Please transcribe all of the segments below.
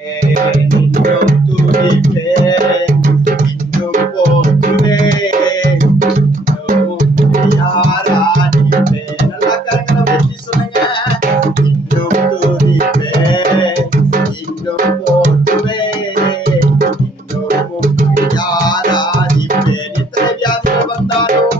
இன்னும் துதிப்பேன், இன்னும் போற்றுவேன், இன்னும் ஆராதிப்பேன். நல்லா கரங்களை பற்றி சொல்லுங்க. இன்னும் துதிப்பேன், இன்னும் போற்றுவேன், இன்னும் ஆராதிப்பேன். எத்தனை வியாதிகள் வந்தாலும்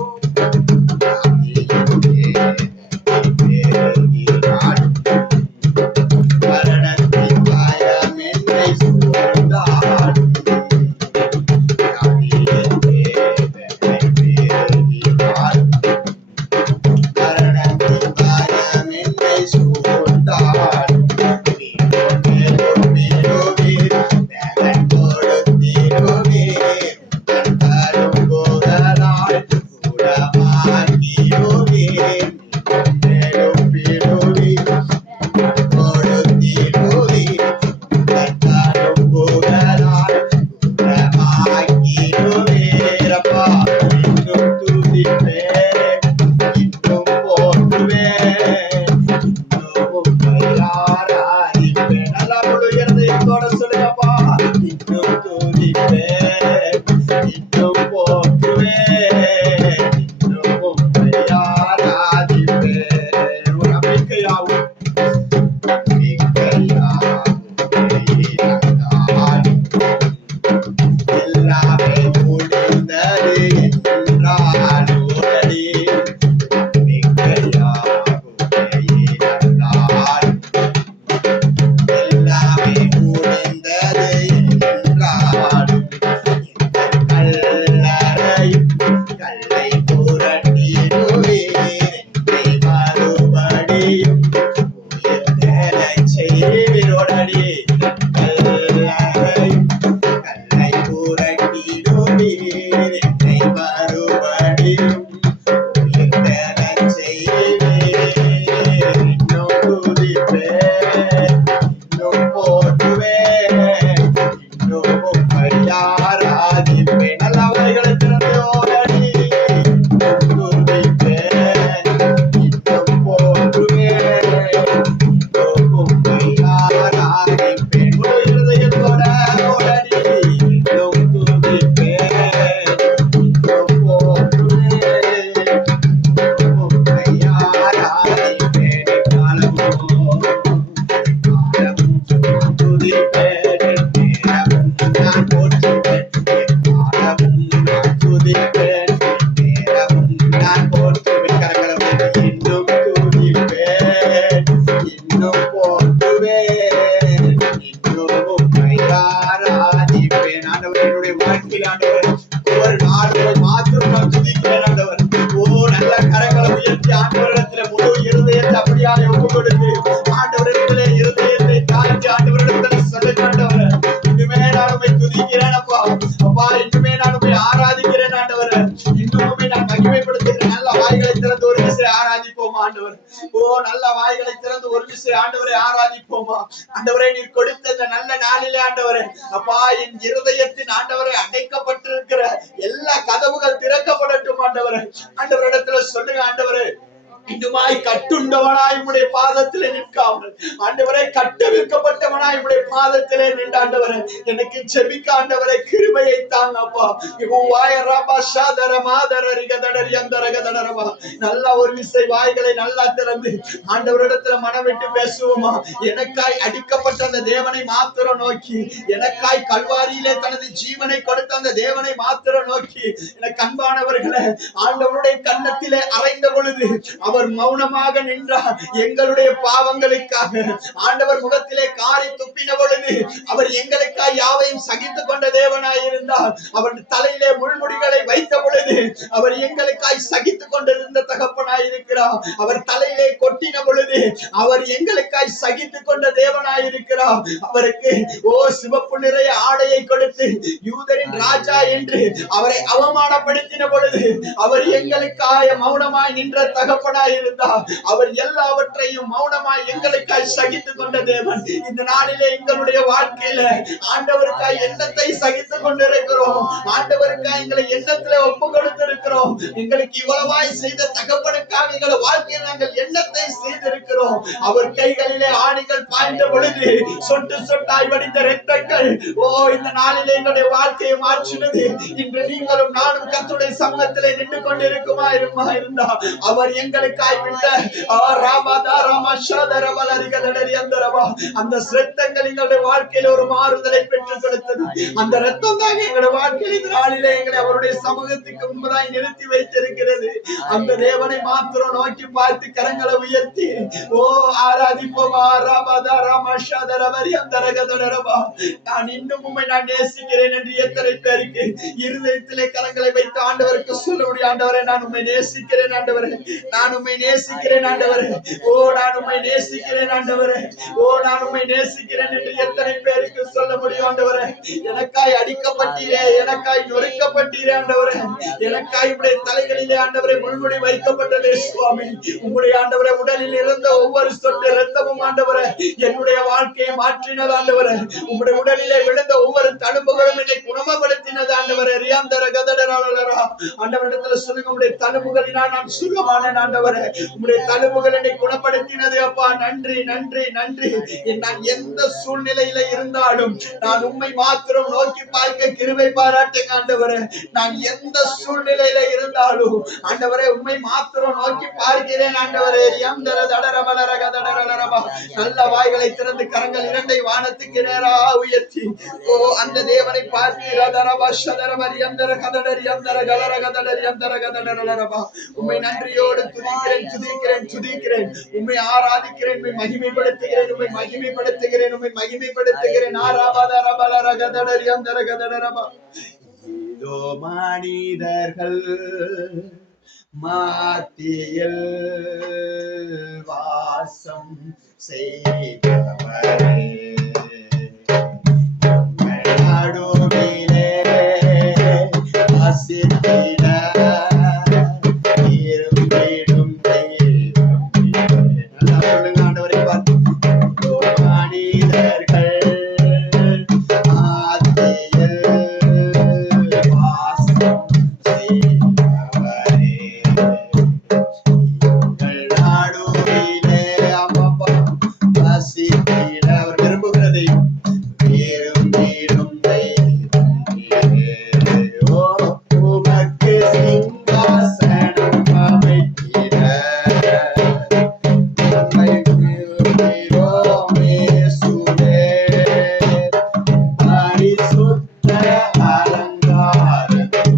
ஆண்டவரே, நீர் கொடுத்த இந்த நல்ல நாளிலே ஆண்டவரே, அப்பா, என் இருதயத்தின் ஆண்டவரை அடைக்கப்பட்டிருக்கிற எல்லா கதவுகள் திறக்கப்படட்டும் ஆண்டவரே. ஆண்டவரிடத்துல சொல்லுங்க ஆண்டவரே, இன்னுமாய் கட்டுண்டவனாய் உம்முடைய பாதத்திலே நிற்காமல் ஆண்டவரே, கட்டவிழ்க்கப்பட்டவனாய் உம்முடைய பாதத்திலே நின்று ஆண்டவரே, எனக்கு செபிக்க ஆண்டவரே கிருபையை தாங்க அப்பா. நல்ல ஒரு விசை வாய்களை நல்லா திறந்து ஆண்டவரிடத்துல மனம் விட்டு பேசுவோமா? எனக்காய் அடிக்கப்பட்ட அந்த தேவனை மாத்திரம் நோக்கி, எனக்காய் கல்வாரியிலே தனது ஜீவனை கொடுத்த அந்த தேவனை மாத்திரம் நோக்கி, எனக்கு அன்பானவர்களே, ஆண்டவருடைய கன்னத்திலே அறைந்த பொழுது அவர் மௌனமாக நின்றார். எங்களுடைய பாவங்களுக்காக ஆண்டவர் முகத்திலே காரி துப்பின பொழுது அவர் எங்களுக்காக யாவையும் சகித்துக் கொண்ட தேவனாய் இருந்தார். அவர் தலையிலே முள்முடிகளை வைத்த பொழுது அவர் எங்களுக்காய் சகித்துக் கொண்டிருந்த தகப்பனாய் இருக்கிறார். அவர் தலையிலே கொட்டின பொழுது அவர் எங்களுக்காய் சகித்துக் கொண்ட தேவனாய் இருக்கிறார். அவருக்கு சிவப்பு நிறைய ஆடையை கொடுத்து யூதரின் ராஜா என்று அவரை அவமானப்படுத்தின பொழுது அவர் எங்களுக்காக மௌனமாய் நின்ற தகப்பனாய் இருந்தார். அவர் எல்லாவற்றையும் மௌனமாய் எங்களுக்காய் சகித்துக் கொண்ட தேவன் இந்த நாளிலே எங்களுடைய வாழ்க்கையில ஆண்டவருக்காய் எண்ணத்தை சகித்துக் கொண்டிருக்கிறோம். ஆண்டவருக்காய் எங்களை எண்ணத்திலே ஒப்பு கொடுத்திருக்கிறோம். எங்களுக்கு இவ்வளவாய் செய்த தகப்பனுக்காக எங்கள் வாழ்க்கையில் நாங்கள் எண்ணத்தை செய்திருக்கிறோம். அவர் கைகளிலே ஆணிகள் பாய்ந்த பொழுது சொட்டு சொட்டாய் வடிந்த இரத்தங்கள் இந்த நாளிலே எங்களுடைய வாழ்க்கையை மாற்றினது. இன்று நீங்களும் நானும் கர்த்தருடைய சமூகத்திலே நின்று கொண்டிருக்குமா இருந்தா அவர் எங்களுக்காய் விட்ட அந்த இரத்தங்கள் எங்களுடைய வாழ்க்கையில் ஒரு மாறுதலை பெற்றுக் கொடுத்தது. அந்த இரத்தம் தான் எங்களுடைய வாழ்க்கையில் இந்த நாளிலே எங்களை அவருடைய சமூகத்துக்கு முன்பதாய் நிறுத்தி வைத்திருக்கிறது. அந்த தேவனை மாத்திரம் நோக்கி பார்த்து கரங்களை உயர்த்தி ஆராதிப்போம். நான் இன்னும் உம்மை நான் நேசிக்கிறேன் என்று எத்தனை பேருக்கு இருதயத்திலே கரங்களை வைத்து ஆண்டவருக்கு சொல்ல முடியும். ஆண்டவரே, நான் உம்மை நேசிக்கிறேன் ஆண்டவரே, நான் உம்மை நேசிக்கிறேன் ஆண்டவரே, நான் உம்மை நேசிக்கிறேன் ஆண்டவரே, நான் உம்மை நேசிக்கிறேன் என்று எத்தனை பேருக்கு சொல்ல முடியும். ஆண்டவரே, எனக்காய் அடிக்கப்பட்டீரே, எனக்காய் நொறுக்கப்பட்டீரே ஆண்டவரே, எனக்காய் உடைய தலைகளிலே ஆண்டவரே முள்முடி வைக்கப்பட்டதே சுவாமி. உம்முடைய ஆண்டவரே உடலில் இருந்த ஒவ்வொரு சொட்டு இரத்தமும் ஆண்டவரே என்னுடைய வாழ்க்கையை மாற்றினது ஆண்டவரே. உம்முடைய உடலிலே விழுந்த ஒவ்வொரு தழும்புகளும் என்னை குணமப்படுத்தினது ஆண்டவரே. ஆண்டவரிடத்துல சொல்லுங்க, உம்முடைய தழும்புகளினால் நான் சுகமானேன் ஆண்டவரே. உம்முடைய தழும்புகள் என்னை குணப்படுத்தினது அப்பா. நன்றி நன்றி நன்றி. நான் எந்த சூழ்நிலையில இருந்தாலும் நான் உம்மை மாத்திரம் நோக்கி பார்க்க கிருபை பாராட்டுங்க ஆண்டவரே. நான் எந்த சூழ்நிலையில இருந்தாலும் ஆண்டவரே உம்மை மாத்திரம் நோக்கி பார்க்கிறேன் ஆண்டவரே. நல்ல வாய்களை திறந்து கரங்கள் இரண்டை வானத்துக்கு நேரா உயர்த்தி அந்த தேவனை பார்த்து உம்மை நன்றியோடு துதிக்கிறேன் துதிக்கிறேன் துதிக்கிறேன். உம்மை ஆராதிக்கிறேன், உம்மை மகிமைப்படுத்துகிறேன், உம்மை மகிமைப்படுத்துகிறேன், உம்மை மகிமைப்படுத்துகிறேன். இதோ மனிதர்கள் மத்தியில் வாசம் செய்தவரே, நடுவிலே வசித்திட இருந்திடும் தெய்வமே. நல்லா சொல்லுங்க ஆண்டவரை பார்த்து. மனிதர்கள் மத்தியில் வாசம் செய்தவரே, நடுவிலே அம்மா வசித்திட அவர் விரும்புகிறதை இருந்திடும் தெய்வமே. உமக்கு சிங்காசனம் அமைத்திட உம்மை விரும்புகிறோம் இயேசுவே. பரிசுத்த அலங்காரத்துடனே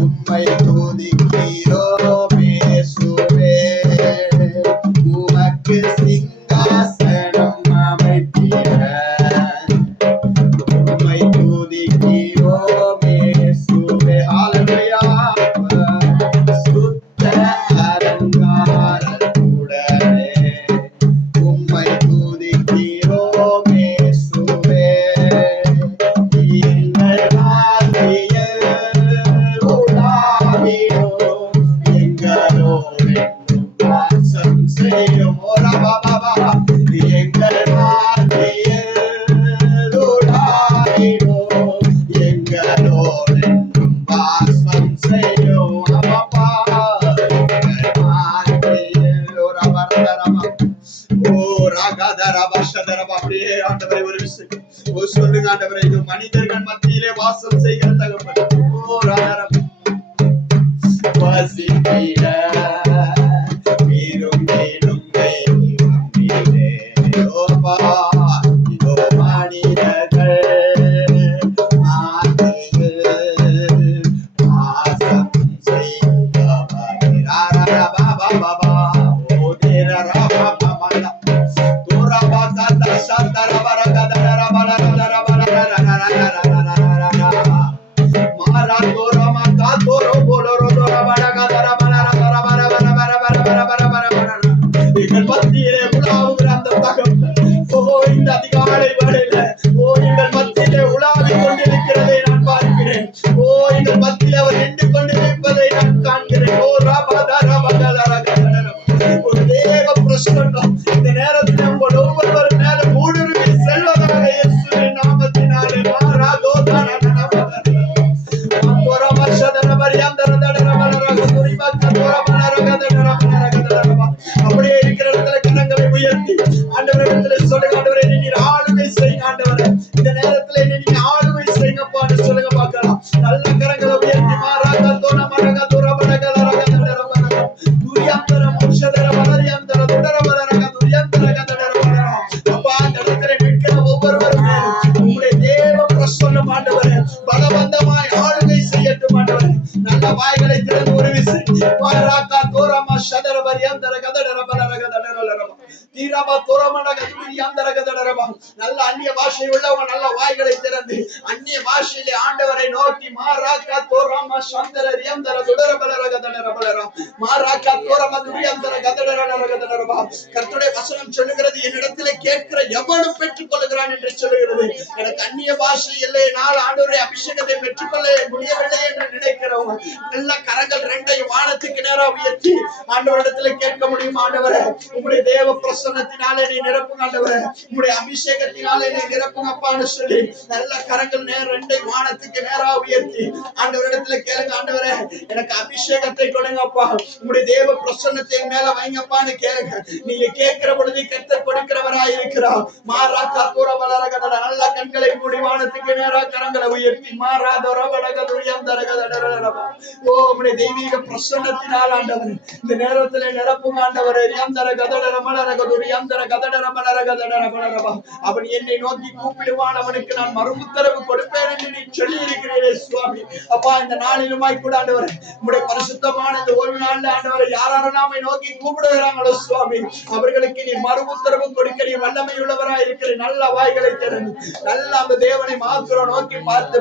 உம்மை துதிக்கிறோம் இயேசுவே. உமக்கு சிங்காசனம் அமைத்திட உம்மை துதிக்கிறோம் இயேசுவே. ஹல்லேலூயா. சுத்த அலங்காரத்துடனே உம்மை துதிக்கிறோம் இயேசுவே. எங்கள் வாழ்க்கையில் உலாவிடும் எங்களோடு வாசம் செய்யும். எங்கள் வாழ்க்கையில் உலாவிடும் எங்களோடு வாசம் செய்யும். அப்படியே ஆண்டவரை ஒரு விஷயம் சொல்லுங்க ஆண்டவரை. இது மனிதர்கள் மத்தியிலே வாசம் செய்கிற தகவல் வசித்திட விரும்பிடும் தெய்வமே. இதோ மனிதர்கள் மத்தியில் வாசம் செய்தவரே. செய்யுங்க ஆண்டவரே. இந்த நேரத்துல நீங்க ஆளுமை செய்யுங்கப்பான்னு சொல்லுங்க பார்க்கலாம். நல்ல கரங்களை உயர்த்தி மாறாக தோண மரக துரபடக லரக துரியாந்தர மோஷதர வலரியாந்தர துடர வலரக துரியாந்தர கதடர வலரக. அப்பா அந்த இடத்துல நிற்கிற ஒவ்வொருவரும் உங்களுடைய தேவ பிரசன்னம் ஆண்டவரே பலவந்தமாய் ஆளுகை செய்யட்டும் ஆண்டவரே. நல்ல வாய்களை திறந்து ஒரு விசை மாறாக தோரமா ஷதர வரியாந்தர கதடர வலரக தடர வலரக தீரமா தோரமன கதுரியாந்தர கதடர. நல்ல அந்நிய பாஷை உள்ளவங்க நல்ல வாய்களை திறந்து அந்நிய பாஷையிலே ஆண்டவரை நோக்கி மாறாக தோரமா ஷந்தர ரியாந்தர துடர வலரக தடர வலரக மாறாக தோரமா துரியாந்தர கதடர வலரக தடர. கர்த்தருடைய வசனம் சொல்லுகிறது, என்னிடத்திலே கேட்கிற எவனும் பெற்றுக் கொள்கிறான் என்று சொல்லுகிறது. எனக்கு அந்நிய பாஷை இல்லை, நாள் ஆண்டவருடைய அபிஷேகத்தை பெற்றுக்கொள்ள முடியவில்லை என்று நினைக்கிறவங்க நல்ல கரங்கள் ரெண்டையும் வானத்துக்கு நேரம் உயர்த்தி ஆண்டவரிடத்துல கேட்க முடியும். ஆண்டவரே உங்களுடைய தேவ பிரசன்னத்தினாலே நீ நிரப்புங்க ஆண்டவரே, உங்களுடைய அபிஷேகத்தினாலே நீ நிரப்புங்க அப்பான்னு சொல்லி நல்ல கரங்கள் நேரம் ரெண்டையும் வானத்துக்கு நேரம் உயர்த்தி ஆண்டவரிடத்துல கேளுங்க. ஆண்டவரே எனக்கு அபிஷேகத்தை கொடுங்கப்பா, உங்களுடைய தேவ பிரசன்னத்தை மேல வைங்கப்பான்னு கேளுங்க. நீங்க கேட்கிற பொழுது கர்த்தர் கொடுக்கிறவராய் இருக்கிறார். மாறா கற்பூர வளரக நல்ல கண்களை மூடி வானத்துக்கு நேரா கரங்களை உயர்த்தி மாறாதோர ஓ உங்களுடைய தெய்வீக பிரசன்னத்தினால் ஆண்டவர் இந்த நேரத்துல நிரப்பும் ஆண்டவர். அவன் என்னை நோக்கி கூப்பிடுவான், அவனுக்கு நான் மறுமுத்தரவு கொடுப்பேன் என்று நீ சொல்லி இருக்கிறீரே சுவாமி. அப்பா இந்த நாளிலுமாய் கூட ஆண்டவர் உங்களுடைய பரிசுத்தமான இந்த ஒரு நாள் ஆண்டவர் யாராரும் நாமை நோக்கி கூப்பிடுகிறாங்களோ சுவாமி, அவர்களுக்கு நீ மறு உத்தரவு கொடுக்க நீ வல்லமை உள்ளவராய் இருக்கிற. நல்ல வாய்களை திறந்து நல்ல அந்த தேவனை மாத்திரம் நோக்கநோக்கி பார்த்து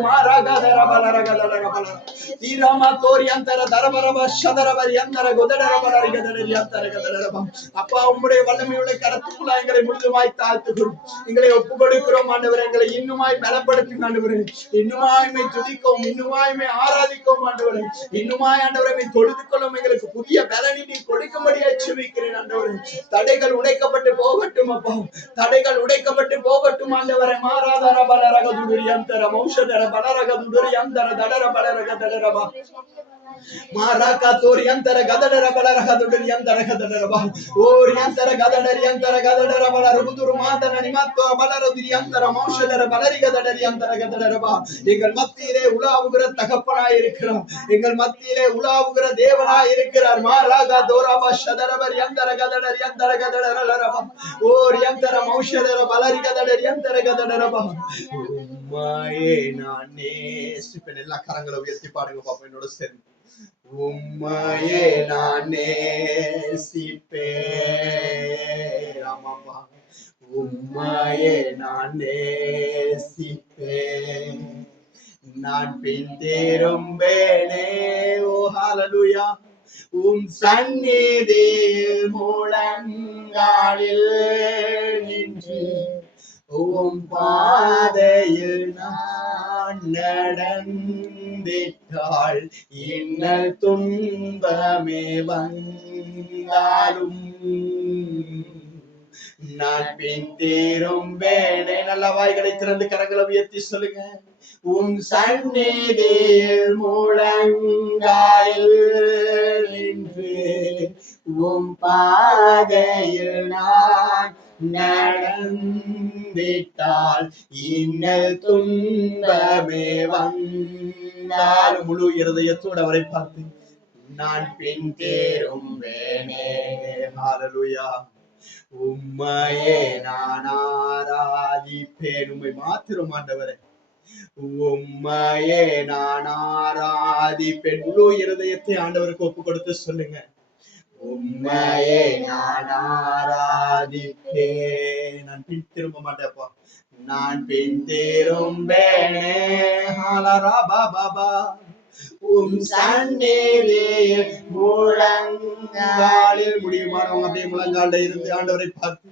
தீராமா தோரியாந்தர தரபரப சதரபரி அந்தர குதடரபரரிகதரியாந்தரகதரபம். அப்பா உம்முடைய வல்லமையுள்ள கரத்துக்குள்ள எங்களை முழுதுமாய் தாழ்த்துகிறோம், எங்களை ஒப்பு கொடுக்கிறோம் ஆண்டவரே. எங்களை இன்னுமாய் பலப்படுத்தும் ஆண்டவரே, இன்னுமாய்மை துதிக்கும், இன்னுமாய்மை ஆராதிக்கும் ஆண்டவரே, இன்னுமாய் ஆண்டவரை தொழுது கொள்ளும். எங்களுக்கு புதிய பலனை நீ கொடுக்கும்படியாய் செபிக்கிறேன் ஆண்டவரே. தடைகள் உடைக்கப்பட்டு போகட்டும் அப்பா, தடைகள் உடைக்கப்பட்டு போகட்டும் ஆண்டவரே. மாறாதர பலரகதுரியாந்தர மௌஷதர பலரகதுரியாந்தர தடர பலரகதரபா மாராகா தோரியாந்தர கதடர பலரகதுரியாந்தர கதடரபா ஓரியாந்தர கதடரியாந்தர கதடர பலரகுதுரு மாதன நிமத்தோ பலரதுரியாந்தர மௌஷதர பலரிகதடரியாந்தர கதடரபா. எங்கள் மத்தியிலே உலாவுகிற தகப்பனாய் இருக்கிறார், எங்கள் மத்தியிலே உலாவுகிற தேவனாய் இருக்கிறார். மாராகா தோராபா ஷதரபரியாந்தர கதடரியாந்தர கதடரலரபா ஓரியாந்தர மௌஷதர பலரிகதடரியாந்தர கதடரபா. உம்மையே நான் நேசிப்பேன். எல்லா கரங்களை உயர்த்தி பாருங்க பாப்பா என்னோட சேர்ந்து. உம்மையே நான் நேசிப்பேன், ஆமாப்பா உம்மையே நான் நேசிப்பேன். நான் பின் திரும்பேனே ஓ ஹல்லேலூயா உம் சந்நிதியில் முழங்காலில் நின்று உம் பாதையில் நான் நடந்திட்டால் இன்னல் துன்பமே வந்தாலும் நான் பின் திரும்பேனே. நல்ல வாய்களை திறந்து கரங்களை உயர்த்தி சொல்லுங்க. உம் சந்நிதியில் முழங்காலில் நின்று உம் பாதையில் நான் நடந்திட்டால் இன்னல் துன்பமே வந்தாலும் முழு இருதயத்தோடு அவரை பார்த்து நான் பின் திரும்பேனே. ஹல்லேலூயா. உம்மையே நான் ஆராதிப்பேன். உம்மை மாத்திரம் ஆண்டவரே, உம்மையே நான் ஆராதிப்பேன். முழு இருதயத்தை ஆண்டவருக்கு ஒப்பு கொடுத்து சொல்லுங்க. உம்மையே நான் ஆராதிப்பேன். நான் பின் திரும்ப மாட்டேப்பா, நான் பின் திரும்பேனே. ஹலரபா பாபா உம் சந்நிதியில் முழங்காலில் முடியுமானவங்க அப்படியே முழங்கால இருந்து ஆண்டவரை பார்த்து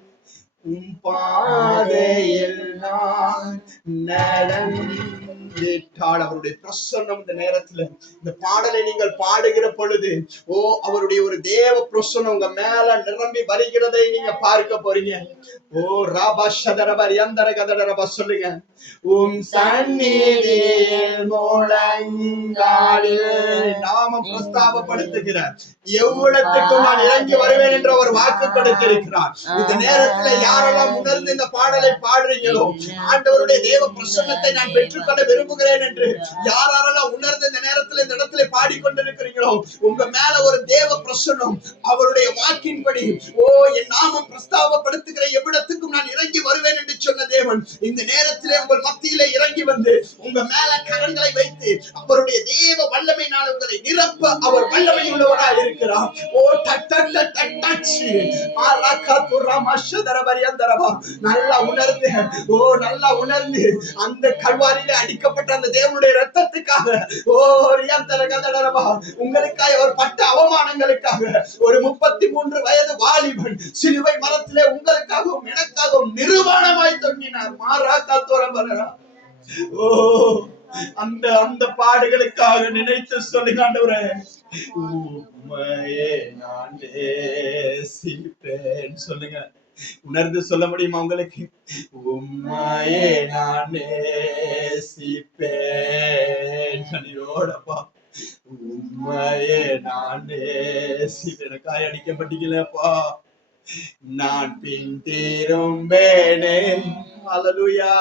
உம் பாதையில் நான் நடந்திட்டால் கேட்டால் அவருடைய பிரசன்னம் இந்த நேரத்துல இந்த பாடலை நீங்கள் பாடுகிற பொழுது அவருடைய ஒரு தேவ பிரசன்னம் உங்க மேல நிரம்பி வருகிறதை நீங்க பார்க்க போறீங்க. ராபா ஷதரபரி அந்தர கதடரபா சொல்லுங்க. சந்நிதியில் முழங்காலில் நாமம் பிரஸ்தாபப்படுத்துகிறார். எவ்விடத்துக்கும் நான் இறங்கி வருவேன் என்ற ஒரு வாக்கு கொடுத்திருக்கிறார். இந்த நேரத்துல யாரெல்லாம் உணர்ந்து இந்த பாடலை பாடுறீங்களோ, ஆண்டவருடைய தேவ பிரசன்னத்தை நான் பெற்றுக்கொள்ள விரும்புகிறேன் என்று யாரெல்லாம் உணர்ந்து இந்த நேரத்துல இந்த இடத்துல பாடிக்கொண்டிருக்கிறீங்களோ, உங்க மேல ஒரு தேவ பிரசன்னம் அவருடைய வாக்கின்படி என் நாமம் பிரஸ்தாபப்படுத்துகிற எவ்விடத்துக்கும் நான் இறங்கி வருவேன் என்று சொன்ன தேவன் இந்த நேரத்திலே உங்கள் மத்தியிலே இறங்கி வந்து உங்க மேல கரங்களை வைத்து அவருடைய தேவ வல்லமையினால் உங்களை நிரப்ப அவர் வல்லமை உள்ளவராக இருக்கிறார். நல்லா உணர்ந்து அந்த கல்வாரியிலே அடிக்கப்பட்ட அந்த தேவனுடைய ரத்தத்துக்காக உங்களுக்காக ஒரு பட்ட அவமானங்களுக்காக ஒரு 33 வயது வாலிபன் சிலுவை மரத்திலே உங்களுக்காகவும் எனக்காகவும் நிர்வாணமாய் தொங்கினார். அந்த அந்த பாடுகளுக்காக நினைத்து சொல்லுங்க, ஆண்டவரே உம்மையே நான் நேசிப்பேன் சொல்லுங்க. உணர்ந்து சொல்ல முடியுமா உங்களுக்கு? உம்மையே நான் நேசிப்பேன். உம்மையே நான் நேசிப்பேன். காயடிக்கப்பட்டீங்களப்பா, நான் பின் திரும்பேனே. அல்லேலூயா.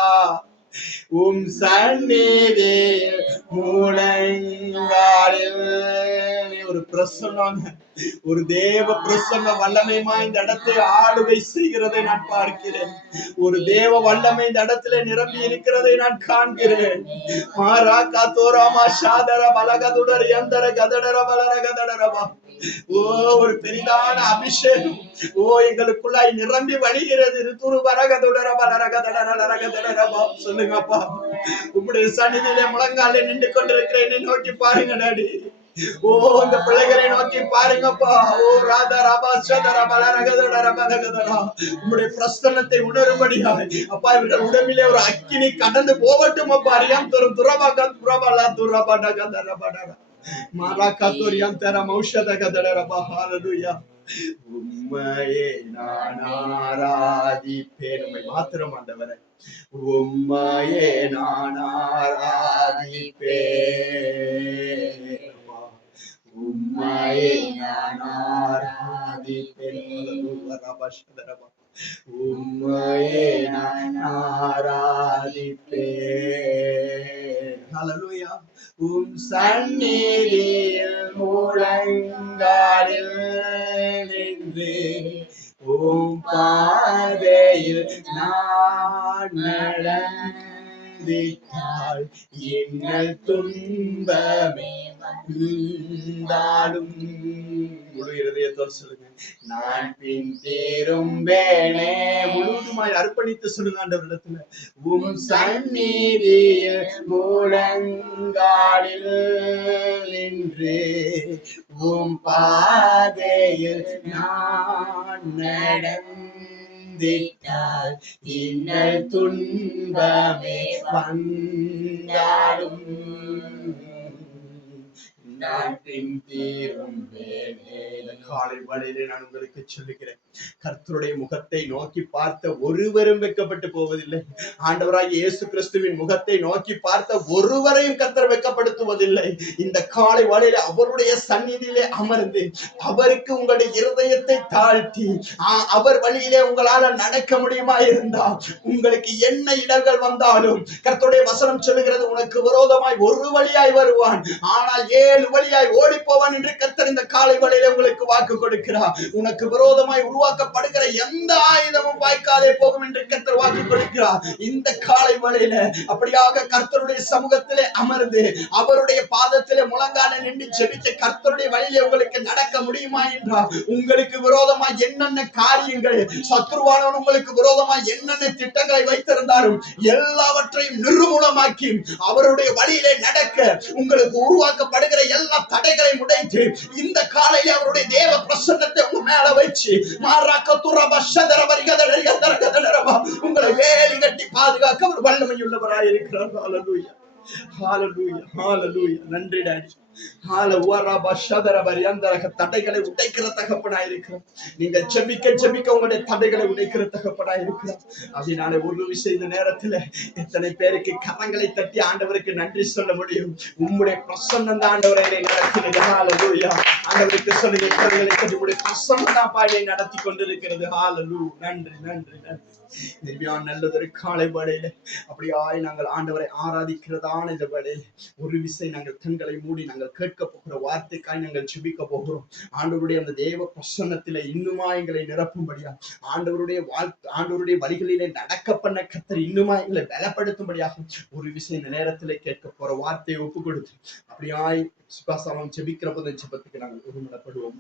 சந்நிதியில் முழங்காலில் ஒரு பிரசன்னம், ஒரு தேவ பிரசன்ன வல்லமைமா இந்த இடத்தை ஆளுகை செய்கிறதை நான் பார்க்கிறேன். ஒரு தேவ வல்லமை இந்த இடத்துல நிரம்பி இருக்கிறதை நான் காண்கிறேன். மாராகா தோராமா ஷாதர பலகதுடர் யந்தர கதடர பலர கதடரபா. ஒரு பெரிதான அபிஷேகம் எங்களுக்குள்ளாய் நிரம்பி வழிகிறது. சொல்லுங்கப்பா, உங்களுடைய சன்னிதியிலே முழங்காலே நின்று கொண்டிருக்கிற என்னை நோக்கி பாருங்க டாடி. இந்த பிள்ளைகளை நோக்கி பாருங்கப்பா. ராதா ரபா சதரா பலரகதரா உங்களுடைய பிரசன்னத்தை உணரும்படியாக அப்பா இவர்கள் உடம்பிலே ஒரு அக்கினி கடந்து போகட்டும் அப்பா. அறியாம் தரும் துரபாக துரபலா துரபடா கதரபடா மாராகத்தோரியம் தரம் ஔஷத கதரபா. ஹalleluya. உம்மையே நான் ஆராதிப்பேன். உம்மை மாத்திரம் ஆண்டவரே, உம்மையே நான் ஆராதிப்பேன். உம்மையே நான் ஆராதிப்பேன். உம்மையே நான் ஆராதிப்பேன். ஹalleluya. சந்நிதியில் முழங்காலில் நின்று பாதையில் நான் நடந்திட்டால் என்னல் துன்பமே வந்தாலும் முழு இருதயத்தோடு சொல்லுங்க, நான் பின் திரும்பேனே. முழுவதுமாய் அர்ப்பணித்து சொல்லுங்க ஆண்டவரிடத்துல. சந்நிதியில் முழங்காலில் நின்று பாதையில் நான் நடந்திட்டால் இன்னல் துன்பமே வந்தாலும் நான் பின் திரும்பேனே. காலை வேளையிலே நான் உங்களுக்கு சொல்லுகிறேன், கர்த்தருடைய முகத்தை நோக்கி பார்த்த ஒருவரும் வெட்கப்பட்டு போவதில்லை. ஆண்டவராகிய இயேசு கிறிஸ்துவின் முகத்தை நோக்கி பார்த்த ஒருவரையும் கர்த்தர் வெட்கப்படுத்துவதில்லை. இந்த காலை வேளையிலே அவருடைய சந்நிதியிலே அமர்ந்து அவருக்கு உங்களுடைய இருதயத்தை தாழ்த்தி அவர் வழியிலே உங்களால நடக்க முடியுமா இருந்தால், உங்களுக்கு என்ன இடர்கள் வந்தாலும் கர்த்தருடைய வசனம் சொல்லுகிறது, உனக்கு விரோதமாய் ஒரு வழியாய் வருவான், ஆனால் 7 வழியாய் ஓடி போவான் என்று கர்த்தர் இந்த காலை வேளையிலே உங்களுக்கு வாக்கு கொடுக்கிறார். உனக்கு விரோதமாய் உருவாக்கப்படுகிற எந்த ஆயுதமும் வாய்க்காதே போகும் என்று கர்த்தர் வாக்கு கொடுக்கிறார். இந்த காலை வேளையில அப்படியாக கர்த்தருடைய சமூகத்திலே அமர்ந்து அவருடைய பாதத்திலே முழங்கால நின்று ஜெபித்த கர்த்தருடைய வழியிலே உங்களுக்கு நடக்க முடியுமா என்றால், உங்களுக்கு விரோதமாய் என்னென்ன காரியங்கள் சத்துருவானவன் உங்களுக்கு விரோதமாய் என்னென்ன திட்டங்களை வைத்திருந்தாலும் எல்லாவற்றையும் நிர்மூலமாக்கி அவருடைய வழியிலே நடக்க உங்களுக்கு உருவாக்கப்படுகிற எல்லா தடைகளை உடைத்து இந்த காலையிலே அவருடைய தேவ பிரசன்னத்தை உங்க மேல வச்சு உங்களை வேலி கட்டி பாதுகாக்க அவர் வல்லமை உள்ளவராய் இருக்கிறார். ஹalleluya. ஹalleluya ஹalleluya. நன்றி டாடி. தடைகளை உடைக்கிற தகப்பனாய் இருக்கிறோம். நீங்க ஜெபிக்க ஜெபிக்க உங்களுடைய தடைகளை உடைக்கிற தகப்பனாய் இருக்கிறோம். அதனால ஒரு விஷயம் இந்த நேரத்துல எத்தனை பேருக்கு கரங்களை தட்டி ஆண்டவருக்கு நன்றி சொல்ல முடியும்? உம்முடைய பிரசன்னம் தான் ஆண்டவரை என்னை நடத்தினது. ஹalleluya. ஆண்டவருக்கு சொல்லுங்க, கரங்களை தட்டி உம்முடைய பிரசன்னம் தான் பாயை நடத்தி கொண்டிருக்கிறது. ஹalleluya. நன்றி நன்றி நன்றி. நல்லதொரு காலை வேளையில அப்படியாய் நாங்கள் ஆண்டவரை ஆராதிக்கிறதான இந்த வேளையில ஒரு விசை நாங்கள் கண்களை மூடி நாங்கள் கேட்க போகிற வார்த்தைக்காய் நாங்கள் ஜெபிக்க போகிறோம். ஆண்டவருடைய அந்த தேவ பிரசன்னத்திலே இன்னுமா எங்களை நிரப்பும்படியா, ஆண்டவருடைய வழிகளிலே நடக்க பண்ண கர்த்தர் இன்னுமா எங்களை பலப்படுத்தும்படியாக ஒரு விசை இந்த நேரத்திலே கேட்க போற வார்த்தையை ஒப்பு கொடுத்து அப்படியாய் சுபாசாமம் ஜெபிக்கிற போது ஜெபத்துக்கு நாங்கள் ஒருமனப்படுவோம்.